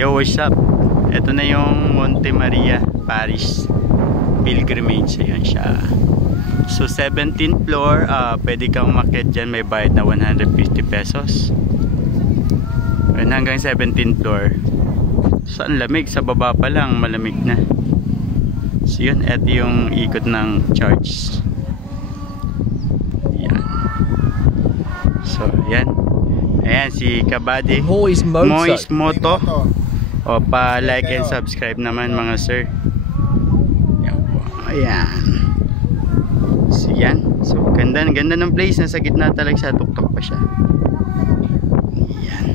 Yo, what's up? Ito na yung Monte Maria Parish Pilgrimage. Ayan siya. So 17th floor, pwede kang umakyat dyan, may bayad na 150 pesos. And hanggang 17th floor. Saan lamig? Sa baba pa lang malamig na. So yun, ito yung ikot ng church. Ayan. So ayan. Ayan si Kabady Moist Moto. O pa-like and subscribe naman mga sir. Ayan po. Ayan. So yan. So ganda ng place. Nasa gitna talaga siya. Tuktok pa siya. Ayan.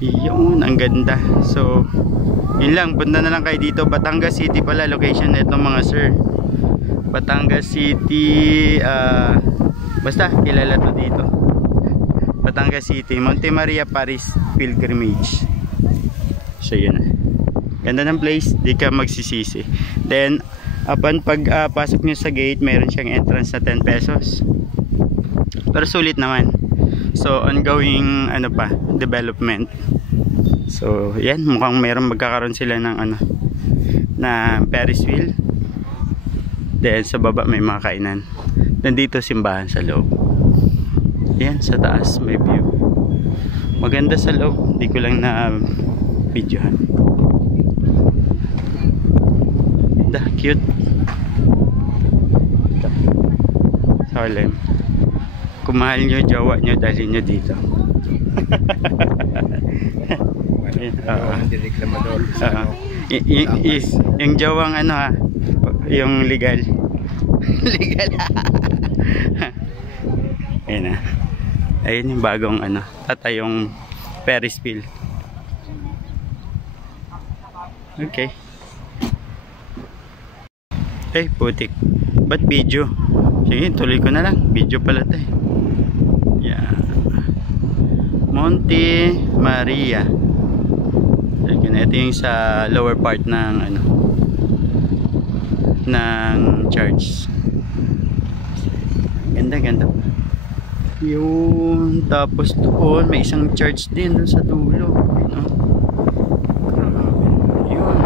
Iyon. Ang ganda. So yun lang. Punta na lang kayo dito. Batangas City pala location nito mga sir. Batangas City. Basta kilala to dito. Batangas City, Monte Maria Parish Pilgrimage. So yun na. Ganda ng place, di ka magsisisi. Then upon pagpasok nyo sa gate, meron siyang entrance na 10 pesos. Pero sulit naman. So ongoing ano pa, development. So yan, mukhang meron magkakaroon sila ng ano, na Ferris wheel. Then sa baba may mga kainan. Nandito simbahan sa loob. Ayan, sa taas may view. Maganda sa loob. Hindi ko lang na videohan. Ganda, cute. Solemn. Kung mahal nyo, jowa nyo, dali nyo dito. Yung jawang ano ha, yung legal. Legal. Ayan na. Ayun yung bagong ano, yung Ferris wheel. Okay. Eh, putik. Ba't video? Sige, tuloy ko na lang. Video pala tayo. Yeah. Monte Maria. Ito yung sa lower part ng ano, ng church. Ganda. Yun. Tapos doon may isang church din doon sa dulo. Yun. Yun.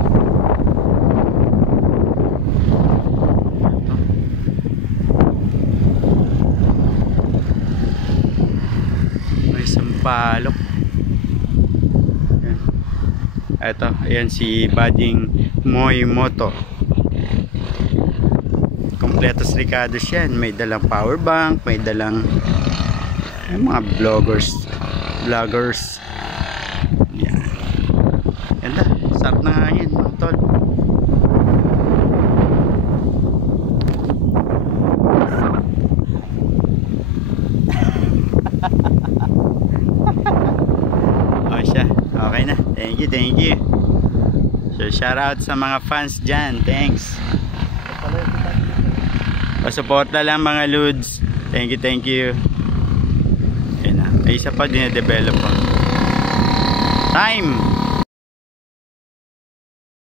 May sampalok. Ito, ayan si Bading Moto. Kompletos ricados yan. May dalang power bank, may dalang mga vloggers. Yan. Ganda, sarap na hangin mga tol. O siya, okay na. Thank you. So shout out sa mga fans dyan. Thanks. Pasuporta lang mga Lods. Thank you. Ayan na. Ay isa pa din na develop pa. Time!